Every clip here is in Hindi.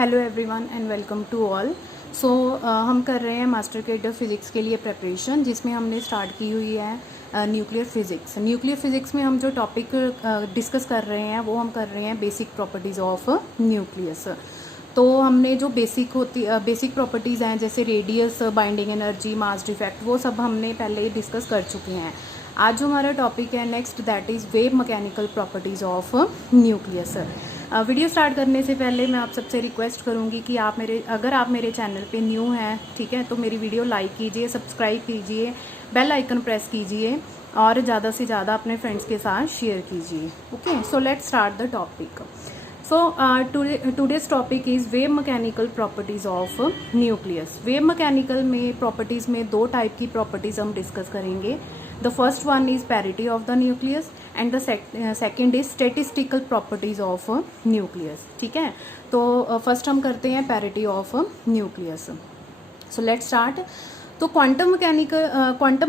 Hello everyone and welcome to all. So हम कर रहे हैं मास्टर कैडेट फिज़िक्स के लिए प्रिपरेशन, जिसमें हमने स्टार्ट की हुई है न्यूक्लियर फिज़िक्स। न्यूक्लियर फिज़िक्स में हम जो टॉपिक डिस्कस कर रहे हैं वो हम कर रहे हैं बेसिक प्रॉपर्टीज़ ऑफ न्यूक्लियस। तो हमने जो बेसिक प्रॉपर्टीज़ हैं जैसे radius, binding energy, mass defect, वो सब हमने पहले ही डिस्कस कर चुके हैं। आज जो हमारा टॉपिक है next, that is wave mechanical properties of nucleus. Video start करने से पहले मैं आप सबसे रिक्वेस्ट करूंगी कि अगर आप मेरे चैनल पे न्यू हैं, ठीक है, तो मेरी वीडियो लाइक कीजिए, सब्सक्राइब कीजिए, बेल आइकन प्रेस कीजिए और ज़्यादा से ज़्यादा अपने फ्रेंड्स के साथ शेयर कीजिए। Okay, so let's start the topic. So today's topic is wave mechanical properties of nucleus. Wave mechanical में प्रॉपर्टीज़ में दो टाइप की प्रॉपर्टीज़ हम डिस्कस करेंगे। The first one is parity of the nucleus and the second is statistical properties of nucleus. ठीक है, तो फर्स्ट हम करते हैं parity of nucleus. So let's start. तो क्वांटम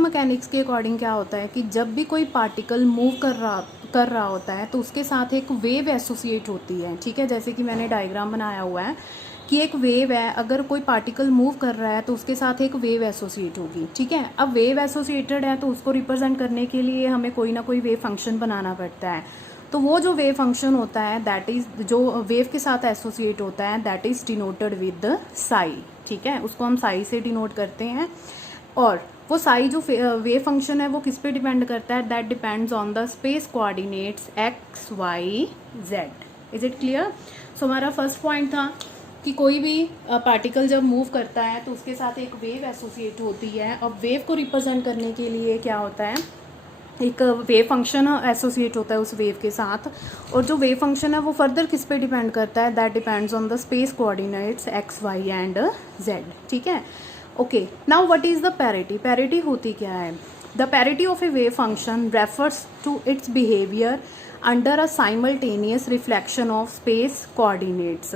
मैकेनिक्स के अकॉर्डिंग क्या होता है कि जब भी कोई पार्टिकल मूव कर रहा होता है तो उसके साथ एक वेव एसोसिएट होती है। ठीक है, जैसे कि मैंने डायग्राम बनाया हुआ है कि एक वेव है, अगर कोई पार्टिकल मूव कर रहा है तो उसके साथ एक वेव एसोसिएट होगी। ठीक है, अब वेव एसोसिएटेड है तो उसको रिप्रेजेंट करने के लिए हमें कोई ना कोई वेव फंक्शन बनाना पड़ता है। तो वो जो वेव फंक्शन होता है दैट इज, जो वेव के साथ एसोसिएट होता है, that is denoted with Sai. ठीक है, उसको हम साई से डिनोट करते हैं। और वो साई जो वेव फंक्शन है वो किस पे डिपेंड करता है? That depends on the space coordinates x y z. Is it clear? So हमारा फर्स्ट पॉइंट था कि कोई भी पार्टिकल जब मूव करता है तो उसके साथ एक वेव एसोसिएट होती है। अब वेव को रिप्रेजेंट करने के लिए क्या होता है, एक वेव फंक्शन एसोसिएट होता है उस वेव के साथ। और जो वेव फंक्शन है वो फर्दर किस पे डिपेंड करता है? That depends on the space coordinates x y and z. ठीक है, okay. Now what is the parity? Parity होती क्या है? The parity of a wave function refers to its behaviour under a simultaneous reflection of space coordinates.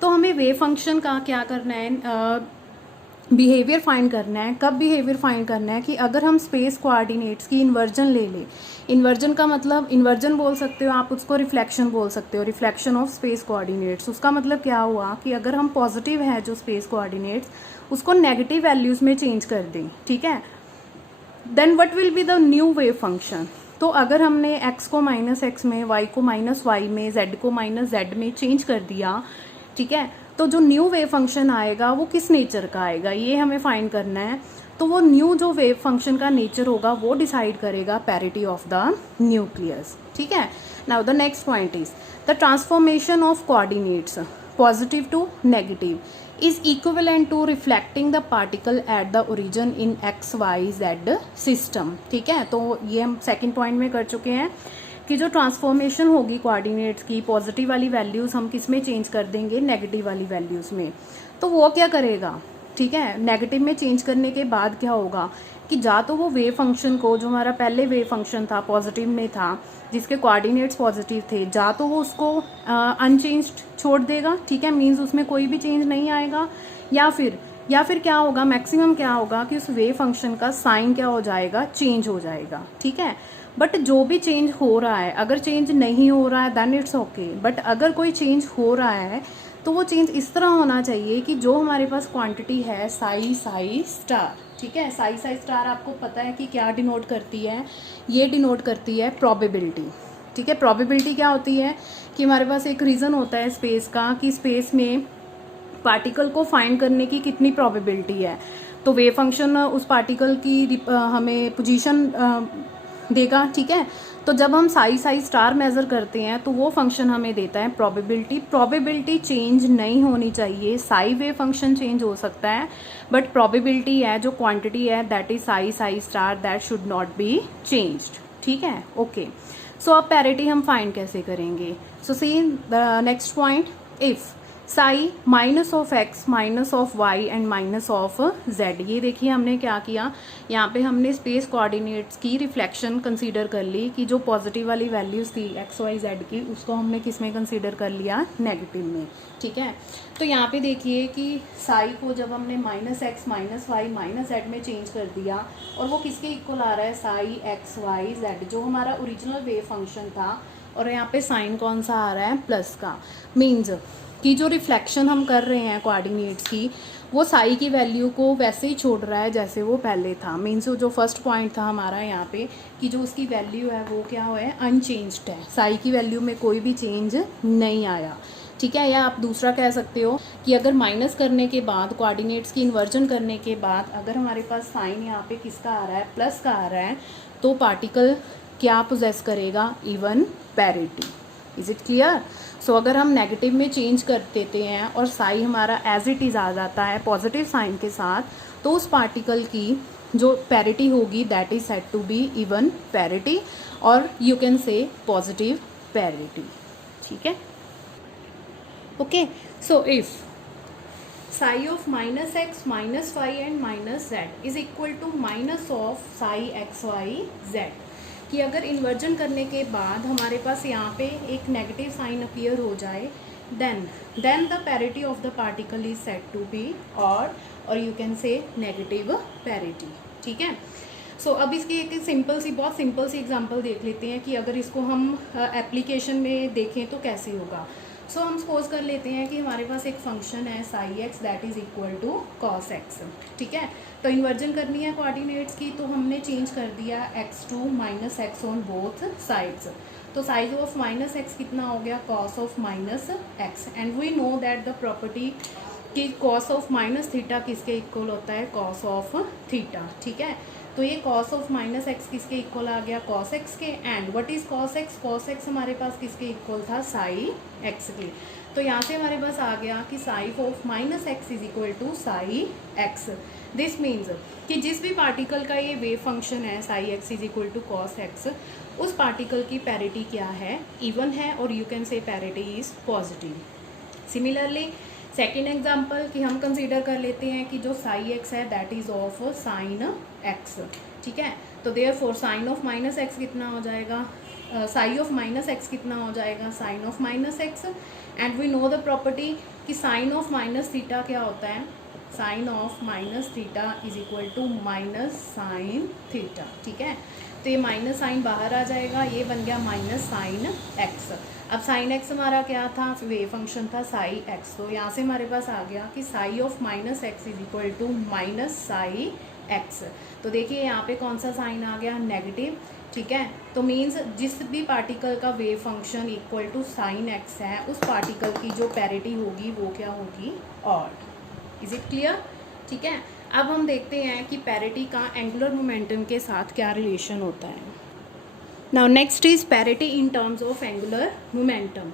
तो हमें वेव फंक्शन का क्या करना है? बिहेवियर फाइंड करना है। कब बिहेवियर फाइंड करना है? कि अगर हम स्पेस कोऑर्डिनेट्स की इन्वर्जन ले लें। इन्वर्जन का मतलब, इन्वर्जन बोल सकते हो आप उसको, रिफ्लेक्शन बोल सकते हो, रिफ्लेक्शन ऑफ स्पेस कोऑर्डिनेट्स। उसका मतलब क्या हुआ कि अगर हम पॉजिटिव है जो स्पेस कोऑर्डिनेट्स, उसको नेगेटिव वैल्यूज में चेंज कर दें, ठीक है, then what will be the new wave function? तो अगर हमने x को -x में, y को -y में, z को -z में चेंज कर दिया, ठीक है, तो जो न्यू वेव फंक्शन आएगा वो किस नेचर का आएगा, ये हमें फाइंड करना है। तो वो न्यू जो वेव फंक्शन का नेचर होगा वो डिसाइड करेगा पैरिटी ऑफ द न्यूक्लियस। ठीक है, now the next point is the transformation of coordinates positive to negative is equivalent to reflecting the particle at the origin in x y z system। ठीक है, तो ये हम सेकंड पॉइंट में कर चुके हैं कि जो ट्रांसफॉर्मेशन होगी कोऑर्डिनेट्स की, पॉजिटिव वाली वैल्यूज हम किस में चेंज कर देंगे? नेगेटिव वाली वैल्यूज में। तो वो क्या करेगा? ठीक है, नेगेटिव में चेंज करने के बाद क्या होगा कि जा तो वो वेव फंक्शन को, जो हमारा पहले वेव फंक्शन था पॉजिटिव में था, जिसके कोऑर्डिनेट्स पॉजिटिव थे, जा तो वो उसको अनचेंज्ड छोड़ देगा। ठीक है, मींस उसमें कोई भी चेंज नहीं आएगा। या फिर क्या होगा, मैक्सिमम क्या होगा कि उस वेव फंक्शन का साइन क्या हो जाएगा? चेंज हो जाएगा। ठीक है, बट जो भी चेंज हो रहा है, अगर चेंज नहीं हो रहा है देन इट्स ओके, बट अगर कोई चेंज हो रहा है तो वो चेंज इस तरह होना चाहिए कि जो हमारे पास क्वांटिटी है साई स्टार, ठीक है, साई स्टार आपको पता है कि क्या डिनोट करती है? ये डिनोट करती है प्रोबेबिलिटी। ठीक है, प्रोबेबिलिटी क्या होती है कि हमारे पास एक रीज़न होता है स्पेस का कि स्पेस में पार्टिकल को फाइंड करने की कितनी प्रोबेबिलिटी है। तो वेव फंक्शन उस पार्टिकल की हमें पोजीशन देगा। ठीक है, तो जब हम साई स्टार मेजर करते हैं तो वो फंक्शन हमें देता है प्रोबेबिलिटी चेंज नहीं होनी चाहिए। साई वेव फंक्शन चेंज हो सकता है बट प्रोबेबिलिटी है, जो क्वांटिटी है, that is Sai star, that should not be changed. ठीक है, ओके। सो अब पैरिटी हम फाइंड कैसे करेंगे? So see the next point, if psi minus of x minus of y and minus of z. ये देखिए हमने क्या किया, यहाँ पे हमने स्पेस कोऑर्डिनेट्स की रिफ्लेक्शन कंसीडर कर ली कि जो पॉजिटिव वाली वैल्यूज थी एक्स वाई जेड की, उसको हमने किस में कंसीडर कर लिया? नेगेटिव में। ठीक है, तो यहाँ पे देखिए कि साई को जब हमने -x -y -z में चेंज कर दिया और वो किसके इक्वल आ रहा है? साई एक्स वाई जेड, जो हमारा ओरिजिनल वेव फंक्शन था, और यहाँ पे साइन कौन सा आ रहा है? प्लस का। मीन्स कि जो रिफ्लेक्शन हम कर रहे हैं कोऑर्डिनेट्स की, वो साई की वैल्यू को वैसे ही छोड़ रहा है जैसे वो पहले था। मीन्स जो फर्स्ट पॉइंट था हमारा यहाँ पे कि जो उसकी वैल्यू है वो क्या हुआ है, अनचेंज्ड है। साई की वैल्यू में कोई भी चेंज नहीं आया, ठीक है। या आप दूसरा कह सकते हो कि अगर माइनस करने के बाद, कोऑर्डिनेट्स की इन्वर्जन करने के बाद अगर हमारे पास साइन यहाँ पे किसका आ रहा है, प्लस का आ रहा है, तो पार्टिकल क्या पोजेस करेगा, even parity. Is it clear? So अगर हम नेगेटिव में चेंज कर देते हैं और साई हमारा एज इट इज़ आ जाता है पॉजिटिव साइन के साथ, तो उस पार्टिकल की जो पैरिटी होगी that is said to be even parity, और you can say positive parity, ठीक है। Okay, so if psi of minus x minus y and minus z is equal to minus of psi x y z, कि अगर इन्वर्जन करने के बाद हमारे पास यहाँ पे एक नेगेटिव साइन अपीयर हो जाए, then the parity of the particle is said to be odd, और you can say negative parity, ठीक है। सो अब इसकी एक बहुत सिंपल सी एग्जांपल देख लेते हैं कि अगर इसको हम एप्लीकेशन में देखें तो कैसे होगा। सो हम सपोज कर लेते हैं कि हमारे पास एक फंक्शन है psi x that is equal to cos x, ठीक है। तो इन्वर्जन करनी है कोऑर्डिनेट्स की, तो हमने चेंज कर दिया x to minus x on both sides. तो साइड ऑफ माइनस एक्स कितना हो गया, cos of minus x, and we know that the property कि कॉस ऑफ माइनस थीटा किसके इक्वल होता है, कॉस ऑफ थीटा, ठीक है। तो ये कॉस ऑफ माइनस एक्स किसके इक्वल आ गया, कॉस एक्स के, and what is cos x, cos x हमारे पास किसके इक्वल था, साई एक्स के। तो यहाँ से हमारे पास आ गया कि psi of minus x is equal to psi x. This means कि जिस भी पार्टिकल का ये वेव फंक्शन है psi x is equal to cos x, उस पार्टिकल की पैरिटी क्या है, इवन है, और you can say parity is positive. Similarly second example कि हम कंसीडर कर लेते हैं कि जो साई एक्स है that is of sine x, ठीक है। तो therefore sign of minus x कितना हो जाएगा, साई ऑफ माइनस एक्स कितना हो जाएगा, sine of minus x, and we know the property कि साइन ऑफ माइनस थीटा क्या होता है, sine of minus theta is equal to minus sine theta, ठीक है। तो ये माइनस साइन बाहर आ जाएगा, ये बन गया माइनस साइन एक्स। अब साइन एक्स हमारा क्या था, वेव फंक्शन था साई एक्स, तो यहाँ से हमारे पास आ गया कि psi of minus x is equal to minus psi x. तो देखिए यहाँ पे कौन सा साइन आ गया, नेगेटिव, ठीक है। तो मीन्स जिस भी पार्टिकल का wave function equal to sine x है, उस पार्टिकल की जो पैरिटी होगी वो क्या होगी, ऑड। इज इट क्लियर, ठीक है। अब हम देखते हैं कि पैरिटी का एंगुलर मोमेंटम के साथ क्या रिलेशन होता है। Now next is parity in terms of angular momentum.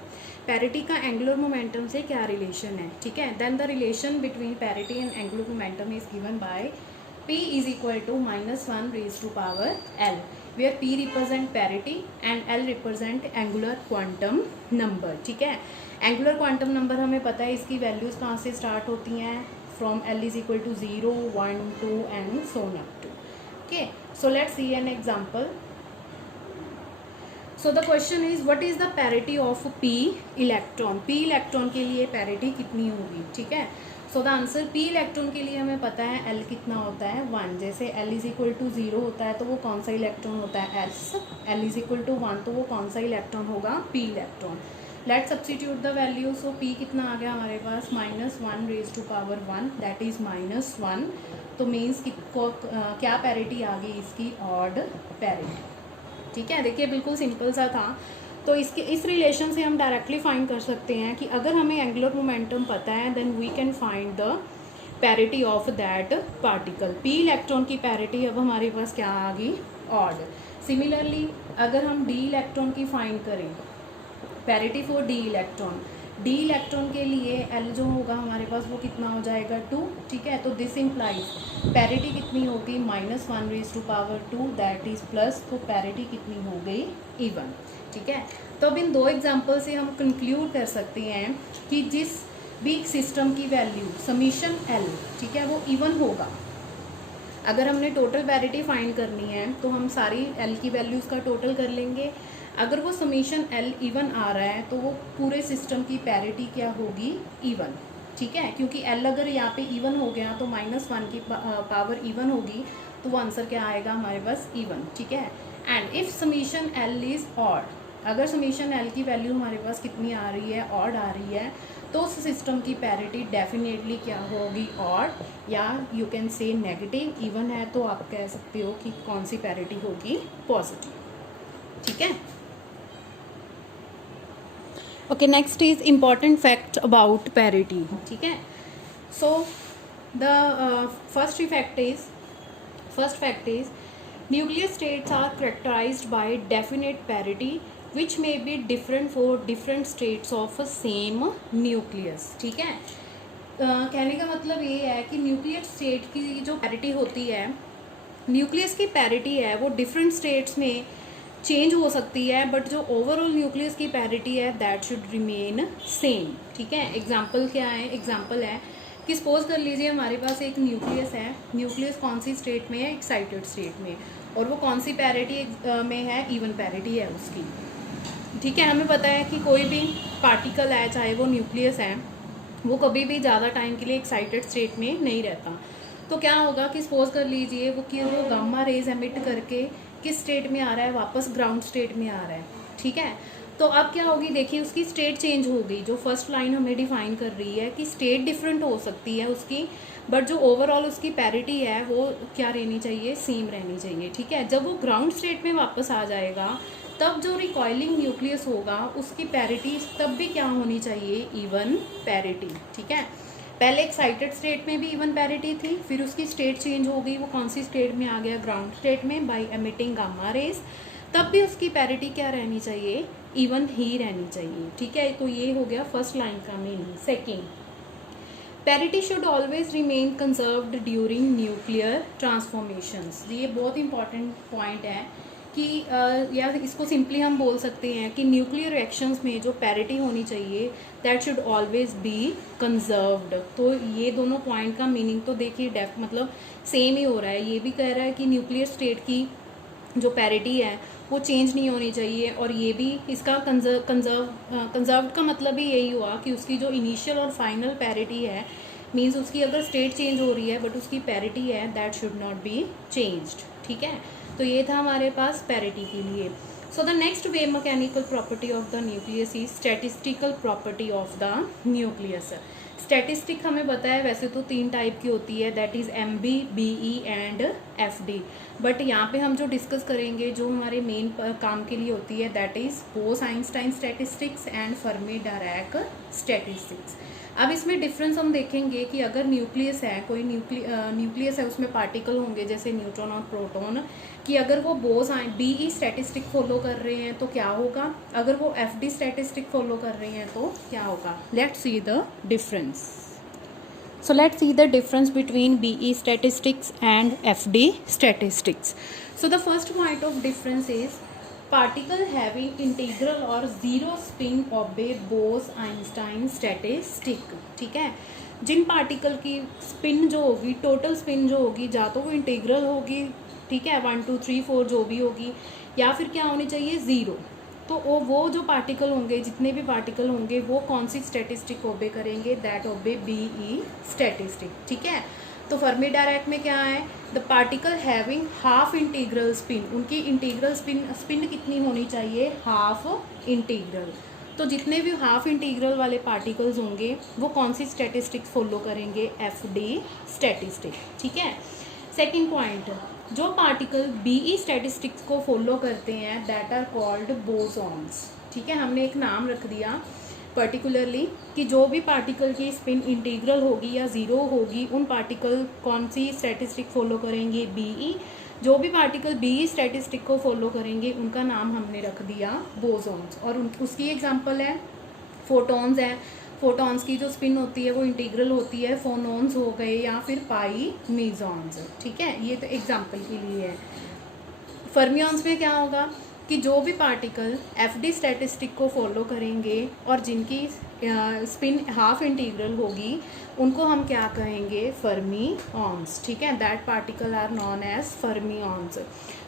Parity का एंगुलर मोमेंटम से क्या रिलेशन है, ठीक है। Then the relation between parity and angular momentum is given by P is equal to -1 raised to power L, where P represent parity and L represent angular quantum number, ठीक है। एंगुलर क्वांटम नंबर हमें पता है इसकी वैल्यूज कहाँ से स्टार्ट होती हैं, from L is equal to 0, 1, 2 and so on up to, okay. So let's see an example. So the question is what is the parity of P electron, P electron के लिए पैरिटी कितनी होगी, ठीक है। So the answer P electron के लिए हमें पता है L कितना होता है, 1। जैसे L इज इक्वल टू 0 होता है तो वो कौन सा इलेक्ट्रॉन होता है, S। L is equal to 1 तो वो कौन सा इलेक्ट्रॉन होगा, P electron. Let substitute the value. So P कितना आ गया हमारे पास, -1 raise to power 1 that is -1। तो मीन्स क्या पैरिटी आ गई इसकी, ऑड पैरिटी, ठीक है। देखिए बिल्कुल सिंपल सा था। तो इस रिलेशन से हम डायरेक्टली फाइंड कर सकते हैं कि अगर हमें एंगुलर मोमेंटम पता है then we can find the parity of that particle. P electron की पैरिटी अब हमारे पास क्या आ गई, ऑड। सिमिलरली अगर हम डी इलेक्ट्रॉन की फाइंड करें, parity for D electron, D electron के लिए एल जो होगा हमारे पास वो कितना हो जाएगा, 2, ठीक है। तो दिस इम्प्लाइज पैरिटी कितनी होगी, -1 raise to power 2 that is plus, तो पैरिटी कितनी हो गई, इवन, ठीक है। तो अब इन दो एग्जाम्पल से हम कंक्लूड कर सकते हैं कि जिस भी सिस्टम की वैल्यू समीशन एल, ठीक है, वो इवन होगा। अगर हमने टोटल पैरिटी फाइंड करनी है तो हम सारी एल की वैल्यूज़ का टोटल कर लेंगे। अगर वो समीशन एल इवन आ रहा है तो वो पूरे सिस्टम की पैरिटी क्या होगी, इवन, ठीक है। क्योंकि एल अगर यहाँ पे इवन हो गया तो -1 की पावर इवन होगी, तो वो आंसर क्या आएगा हमारे पास, इवन, ठीक है। And if summation L is odd, अगर समीशन एल की वैल्यू हमारे पास कितनी आ रही है, ऑड आ रही है, तो उस सिस्टम की पैरिटी डेफिनेटली क्या होगी, ऑड, या you can say negative. Even है तो आप कह सकते हो कि कौन सी पैरिटी होगी, पॉजिटिव। ठीक है, okay. Next is important fact about parity. ठीक है, so the first fact is nuclear states are characterized by definite parity which may be different for different states of a same nucleus। ठीक है, कहने का मतलब ये है कि न्यूक्लियर स्टेट की जो पैरिटी होती है, न्यूक्लियस की पैरिटी है, वो डिफरेंट स्टेट्स में चेंज हो सकती है, बट जो ओवरऑल न्यूक्लियस की पैरिटी है दैट शुड रिमेन सेम। ठीक है, एग्जाम्पल क्या है, एग्जाम्पल है कि सपोज कर लीजिए हमारे पास एक न्यूक्लियस है, न्यूक्लियस कौन सी स्टेट में है, एक्साइटेड स्टेट में, और वो कौन सी पैरिटी में है, इवन पैरिटी है उसकी। ठीक है, हमें पता है कि कोई भी पार्टिकल है, चाहे वो न्यूक्लियस है, वो कभी भी ज़्यादा टाइम के लिए एक्साइटेड स्टेट में नहीं रहता। तो क्या होगा कि सपोज कर लीजिए वो गामा रेज एमिट करके किस स्टेट में आ रहा है, वापस ग्राउंड स्टेट में आ रहा है। ठीक है, तो अब क्या होगी, देखिए उसकी स्टेट चेंज हो गई। जो फर्स्ट लाइन हमें डिफाइन कर रही है कि स्टेट डिफरेंट हो सकती है उसकी, बट जो ओवरऑल उसकी पैरिटी है वो क्या रहनी चाहिए, सेम रहनी चाहिए। ठीक है, जब वो ग्राउंड स्टेट में वापस आ जाएगा, तब जो रिकॉइलिंग न्यूक्लियस होगा उसकी पैरिटी तब भी क्या होनी चाहिए, इवन पैरिटी। ठीक है, पहले एक्साइटेड स्टेट में भी इवन पैरिटी थी, फिर उसकी स्टेट चेंज हो गई, वो कौन सी स्टेट में आ गया, ग्राउंड स्टेट में, बाय एमिटिंग गामा रेज, तब भी उसकी पैरिटी क्या रहनी चाहिए, इवन ही रहनी चाहिए। ठीक है, तो ये हो गया फर्स्ट लाइन का meaning. Second, parity should always remain conserved during nuclear transformations. ये बहुत इंपॉर्टेंट पॉइंट है कि या इसको सिंपली हम बोल सकते हैं कि न्यूक्लियर रिएक्शंस में जो पैरिटी होनी चाहिए that should always be conserved. तो ये दोनों पॉइंट का मीनिंग तो देखिए मतलब सेम ही हो रहा है। ये भी कह रहा है कि न्यूक्लियर स्टेट की जो पैरिटी है वो चेंज नहीं होनी चाहिए, और ये भी इसका कंजर्व्ड का मतलब भी यही हुआ कि उसकी जो इनिशियल और फाइनल पैरिटी है, मींस उसकी अगर स्टेट चेंज हो रही है बट उसकी पैरिटी है that should not be changed. ठीक है, तो ये था हमारे पास पैरिटी के लिए। So the next way mechanical property of the nucleus is statistical property of the nucleus. Statistic हमें पता है वैसे तो 3 टाइप की होती है, that is MB, BE and FD, but यहाँ पे हम जो डिस्कस करेंगे जो हमारे मेन काम के लिए होती है that is Bose Einstein statistics and Fermi Dirac statistics. अब इसमें डिफरेंस हम देखेंगे कि अगर न्यूक्लियस है, कोई न्यूक्लियस है, उसमें पार्टिकल होंगे जैसे न्यूट्रॉन और प्रोटॉन, कि अगर वो BE स्टैटिस्टिक फॉलो कर रहे हैं तो क्या होगा, अगर वो FD स्टैटिस्टिक फॉलो कर रहे हैं तो क्या होगा। Let's see the difference. So let's see the difference between BE statistics and FD statistics. So the first point of difference is particle having integral or zero spin obey Bose-Einstein statistic। ठीक है, जिन पार्टिकल की स्पिन जो होगी, टोटल स्पिन जो होगी, या तो वो इंटीग्रल होगी, ठीक है, 1 2 3 4 जो भी होगी, या फिर क्या होनी चाहिए, ज़ीरो। तो वो जो पार्टिकल होंगे, जितने भी पार्टिकल होंगे, वो कौन सी स्टैटिस्टिक ओबे करेंगे, दैट ओबे BE स्टैटिस्टिक। ठीक है, तो फर्मी-डायराक में क्या है, the particle having half integral spin, उनकी इंटीग्रल स्पिन कितनी होनी चाहिए, हाफ इंटीग्रल। तो जितने भी हाफ इंटीग्रल वाले पार्टिकल्स होंगे वो कौन सी स्टैटिस्टिक फॉलो करेंगे, FD स्टैटिस्टिक। ठीक है, सेकेंड पॉइंट, जो पार्टिकल BE स्टैटिस्टिक्स को फॉलो करते हैं दैट आर कॉल्ड बोसॉन्स। ठीक है, हमने एक नाम रख दिया पर्टिकुलरली कि जो भी पार्टिकल की स्पिन इंटीग्रल होगी या ज़ीरो होगी, उन पार्टिकल कौन सी स्टैटिस्टिक फॉलो करेंगे, BE। जो भी पार्टिकल BE स्टैटिस्टिक को फॉलो करेंगे उनका नाम हमने रख दिया बोसॉन्स। और उसकी एग्जांपल है फोटॉन्स है, फोटॉन्स की जो स्पिन होती है वो इंटीग्रल होती है, फोनॉन्स हो गए या फिर पाई मीजॉन्स। ठीक है, ये तो एग्जांपल के लिए है। फर्मियॉन्स में क्या होगा कि जो भी पार्टिकल FD स्टैटिस्टिक को फॉलो करेंगे और जिनकी स्पिन हाफ इंटीग्रल होगी उनको हम क्या कहेंगे, फर्मियॉन्स। ठीक है, that particle are known as fermions.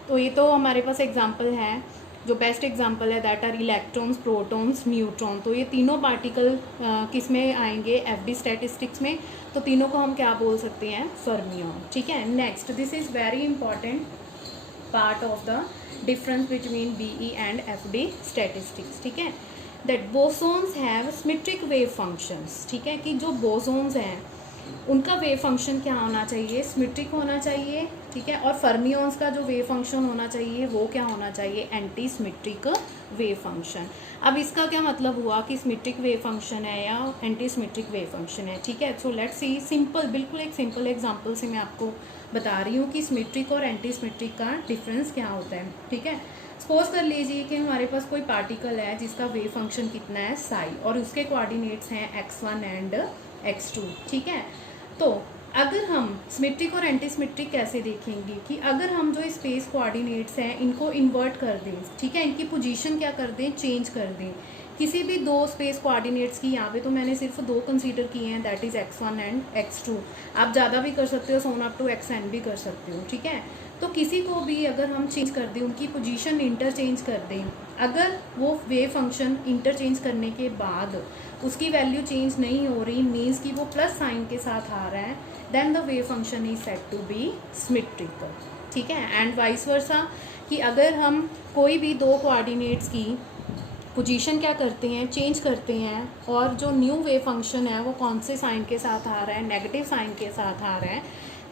तो ये तो हमारे पास एग्जांपल है, जो बेस्ट एग्जांपल है that are electrons, protons, neutron. तो ये तीनों पार्टिकल किस में आएंगे, FD स्टैटिस्टिक्स में। तो तीनों को हम क्या बोल सकते हैं, फर्मियॉन। ठीक है, next, this is very important part of the difference between BE and FD statistics, ठीक है। That bosons have symmetric wave functions, ठीक है, कि जो बोसोन्स हैं उनका वेव फंक्शन क्या होना चाहिए, सिमेट्रिक होना चाहिए, ठीक है। और फर्मियंस का जो वेव फंक्शन होना चाहिए वो क्या होना चाहिए, एंटी सिमेट्रिक वेव फंक्शन। अब इसका क्या मतलब हुआ कि सिमेट्रिक वेव फंक्शन है या एंटी सिमेट्रिक वेव फंक्शन है, ठीक है। सो लेट्स सी सिंपल, बिल्कुल एक सिंपल एग्जांपल से मैं आपको बता रही हूँ कि सिमेट्रिक और एंटी सिमेट्रिक का डिफरेंस क्या होता है, ठीक है। सपोज कर लीजिए कि हमारे पास कोई पार्टिकल है जिसका वेव फंक्शन कितना है साई, और उसके कोऑर्डिनेट्स हैं x1 एंड x2, ठीक है। तो अगर हम सिमेट्रिक और एंटी सिमेट्रिक कैसे देखेंगे कि अगर हम जो स्पेस कोऑर्डिनेट्स हैं इनको इन्वर्ट कर दें, ठीक है, इनकी पोजीशन क्या कर दें, चेंज कर दें, किसी भी दो स्पेस कोऑर्डिनेट्स की, यहाँ पे तो मैंने सिर्फ दो कंसीडर किए हैं, that is x1 and x2, आप ज़्यादा भी कर सकते हो, सोन अप टू xn भी कर सकते हो, ठीक है। तो किसी को भी अगर हम चेंज कर दें, उनकी पोजीशन इंटरचेंज कर दें, अगर वो वेव फंक्शन इंटरचेंज करने के बाद उसकी वैल्यू चेंज नहीं हो रही, मीन्स कि वो प्लस साइन के साथ आ रहा है, then the wave function is said to be symmetric, ठीक है। एंड वाइस वर्सा कि अगर हम कोई भी दो कोऑर्डिनेट्स की पोजीशन क्या करते हैं, चेंज करते हैं, और जो न्यू वेव फंक्शन है वो कौन से साइन के साथ आ रहा है, नेगेटिव साइन के साथ आ रहा है,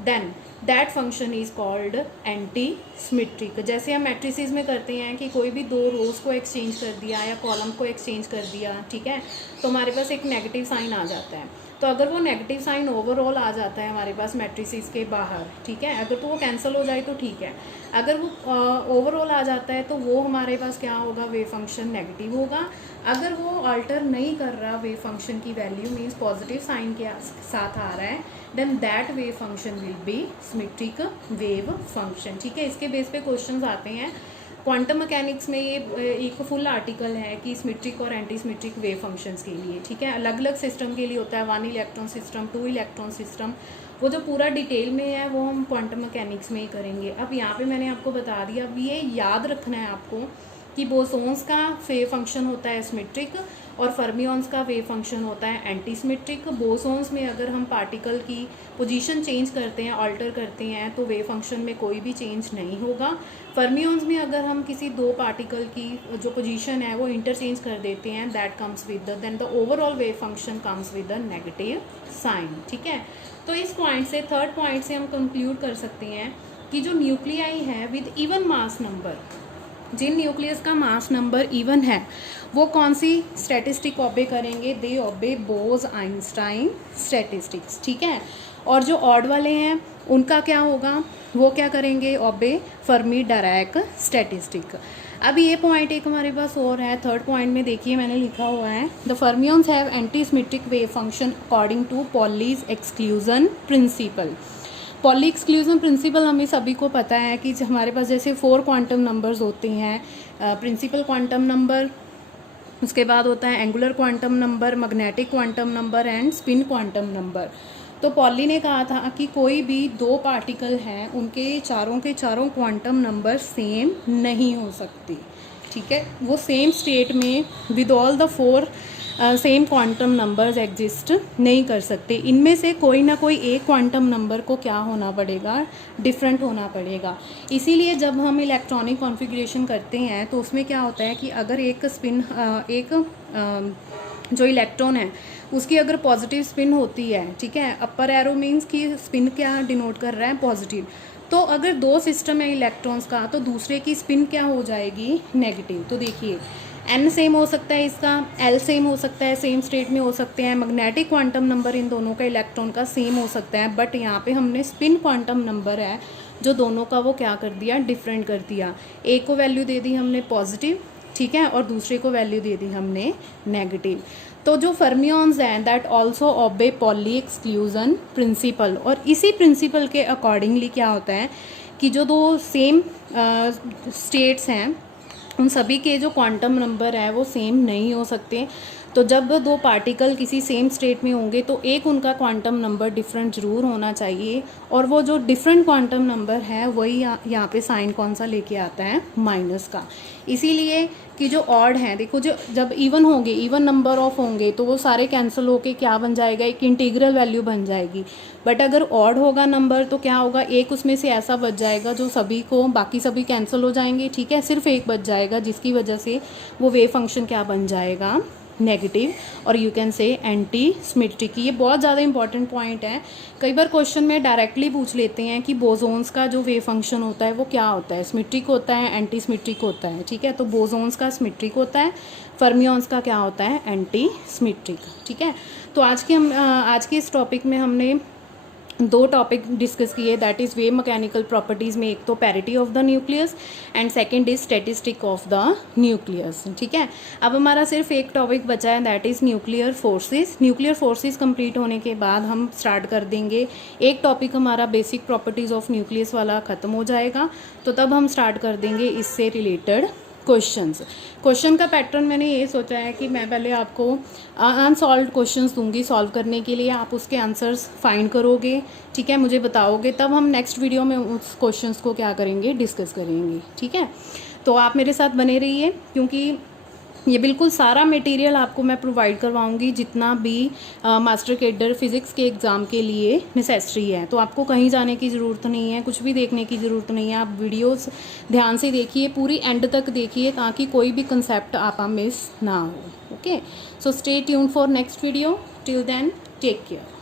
then that function is called anti symmetric. जैसे हम मैट्रिसेस में करते हैं कि कोई भी दो रोज को एक्सचेंज कर दिया या कॉलम को एक्सचेंज कर दिया, ठीक है, तो हमारे पास एक नेगेटिव साइन आ जाता है। तो अगर वो नेगेटिव साइन ओवरऑल आ जाता है हमारे पास मैट्रिसेस के बाहर, ठीक है, अगर तो वो कैंसिल हो जाए तो ठीक है, अगर वो ओवरऑल आ जाता है तो वो हमारे पास क्या होगा, वेव फंक्शन नेगेटिव होगा। अगर वो अल्टर नहीं कर रहा वेव फंक्शन की वैल्यू, मीन्स पॉजिटिव साइन के साथ आ रहा है, then that wave function will be symmetric wave function, ठीक है। इसके बेस पे क्वेश्चंस आते हैं क्वांटम मैकेनिक्स में, ये एक फुल आर्टिकल है कि सिमेट्रिक और एंटी सिमेट्रिक वेव फंक्शंस के लिए, ठीक है, अलग अलग सिस्टम के लिए होता है, 1 इलेक्ट्रॉन सिस्टम, 2 इलेक्ट्रॉन सिस्टम, वो जो पूरा डिटेल में है वो हम क्वांटम मैकेनिक्स में ही करेंगे। अब यहाँ पे मैंने आपको बता दिया, अब ये याद रखना है आपको कि बोसोन्स का वेव फंक्शन होता है सिमेट्रिक और फर्मियंस का वेव फंक्शन होता है एंटी सिमेट्रिक। बोसोन्स में अगर हम पार्टिकल की पोजीशन चेंज करते हैं, ऑल्टर करते हैं, तो वेव फंक्शन में कोई भी चेंज नहीं होगा। फर्मियंस में अगर हम किसी दो पार्टिकल की जो पोजीशन है वो इंटरचेंज कर देते हैं, that comes with then the overall wave function comes with the negative sign, ठीक है। तो इस पॉइंट से, थर्ड पॉइंट से हम कंक्लूड कर सकते हैं कि जो न्यूक्लियाई है विद इवन मास नंबर, जिन न्यूक्लियस का मास नंबर इवन है, वो कौन सी स्टैटिस्टिक ऑबे करेंगे, दे ऑबे बोस-आइंस्टाइन स्टैटिस्टिक्स, ठीक है। और जो ऑड वाले हैं उनका क्या होगा, वो क्या करेंगे, ऑबे फर्मी डायराक स्टैटिस्टिक। अब ये पॉइंट एक हमारे पास और है, थर्ड पॉइंट में देखिए मैंने लिखा हुआ है, the fermions have anti symmetric wave function according to Pauli's exclusion principle. Pauli exclusion principle हमें सभी को पता है कि हमारे पास जैसे 4 क्वांटम नंबर्स होते हैं, प्रिंसिपल क्वांटम नंबर, उसके बाद होता है angular quantum number, magnetic quantum number and spin quantum number. तो पॉली ने कहा था कि कोई भी दो पार्टिकल हैं उनके चारों के चारों क्वांटम नंबर सेम नहीं हो सकती, ठीक है, वो सेम स्टेट में with all the 4 same quantum numbers exist नहीं कर सकते। इनमें से कोई ना कोई एक क्वांटम नंबर को क्या होना पड़ेगा, डिफरेंट होना पड़ेगा। इसीलिए जब हम इलेक्ट्रॉनिक कॉन्फ़िगरेशन करते हैं तो उसमें क्या होता है कि अगर एक स्पिन जो इलेक्ट्रॉन है उसकी अगर पॉजिटिव स्पिन होती है, ठीक है, अपर एरो मीन्स कि स्पिन क्या डिनोट कर रहा है, पॉजिटिव, तो अगर दो सिस्टम है इलेक्ट्रॉन्स का तो दूसरे की स्पिन क्या हो जाएगी, नेगेटिव। तो देखिए n सेम हो सकता है, इसका l सेम हो सकता है, सेम स्टेट में हो सकते हैं, मैग्नेटिक क्वांटम नंबर इन दोनों का इलेक्ट्रॉन का सेम हो सकता है, बट यहाँ पे हमने स्पिन क्वांटम नंबर है जो दोनों का वो क्या कर दिया, डिफरेंट कर दिया। एक को वैल्यू दे दी हमने पॉजिटिव, ठीक है, और दूसरे को वैल्यू दे दी हमने नेगेटिव। तो जो फर्मियंस हैं that also obey poly exclusion principal, और इसी प्रिंसिपल के अकॉर्डिंगली क्या होता है कि जो दो सेम स्टेट्स हैं उन सभी के जो क्वांटम नंबर है वो सेम नहीं हो सकते। तो जब दो पार्टिकल किसी सेम स्टेट में होंगे तो एक उनका क्वांटम नंबर डिफरेंट ज़रूर होना चाहिए, और वो जो डिफरेंट क्वांटम नंबर है वही यहाँ पे साइन कौन सा लेके आता है, माइनस का। इसीलिए कि जो ऑड हैं, देखो जो जब इवन होंगे, इवन नंबर ऑफ होंगे तो वो सारे कैंसिल होके क्या बन जाएगा, एक इंटीग्रल वैल्यू बन जाएगी। बट अगर ऑड होगा नंबर तो क्या होगा, एक उसमें से ऐसा बच जाएगा जो सभी को, बाकी सभी कैंसिल हो जाएंगे, ठीक है, सिर्फ एक बच जाएगा, जिसकी वजह से वो वेव फंक्शन क्या बन जाएगा, नेगेटिव, और यू कैन से एंटी सिमेट्रिक। ये बहुत ज़्यादा इंपॉर्टेंट पॉइंट है। कई बार क्वेश्चन में डायरेक्टली पूछ लेते हैं कि बोसोन्स का जो वेव फंक्शन होता है वो क्या होता है, सिमेट्रिक होता है, एंटी सिमेट्रिक होता है, ठीक है। तो बोसोन्स का सिमेट्रिक होता है, फर्मियंस का क्या होता है, एंटी सिमेट्रिक, ठीक है। तो आज के इस टॉपिक में हमने दो टॉपिक डिस्कस किए, that is wave mechanical properties में एक तो parity of the nucleus and second is statistic of the nucleus, ठीक है। अब हमारा सिर्फ एक टॉपिक बचा है, that is nuclear forces. Nuclear forces complete होने के बाद हम स्टार्ट कर देंगे, एक टॉपिक हमारा बेसिक प्रॉपर्टीज़ ऑफ न्यूक्लियस वाला ख़त्म हो जाएगा, तो तब हम स्टार्ट कर देंगे इससे रिलेटेड क्वेश्चन का पैटर्न मैंने ये सोचा है कि मैं पहले आपको अनसॉल्व्ड क्वेश्चंस दूंगी सॉल्व करने के लिए, आप उसके आंसर्स फाइंड करोगे, ठीक है, मुझे बताओगे, तब हम नेक्स्ट वीडियो में उस क्वेश्चंस को क्या करेंगे, डिस्कस करेंगे, ठीक है। तो आप मेरे साथ बने रहिए, क्योंकि ये बिल्कुल सारा मटेरियल आपको मैं प्रोवाइड करवाऊंगी जितना भी मास्टर कैडर फिज़िक्स के एग्ज़ाम के लिए नेसेसरी है। तो आपको कहीं जाने की ज़रूरत नहीं है, कुछ भी देखने की ज़रूरत नहीं है, आप वीडियोस ध्यान से देखिए, पूरी एंड तक देखिए, ताकि कोई भी कंसेप्ट आपका मिस ना हो। Okay, so stay tuned for next video, till then take care.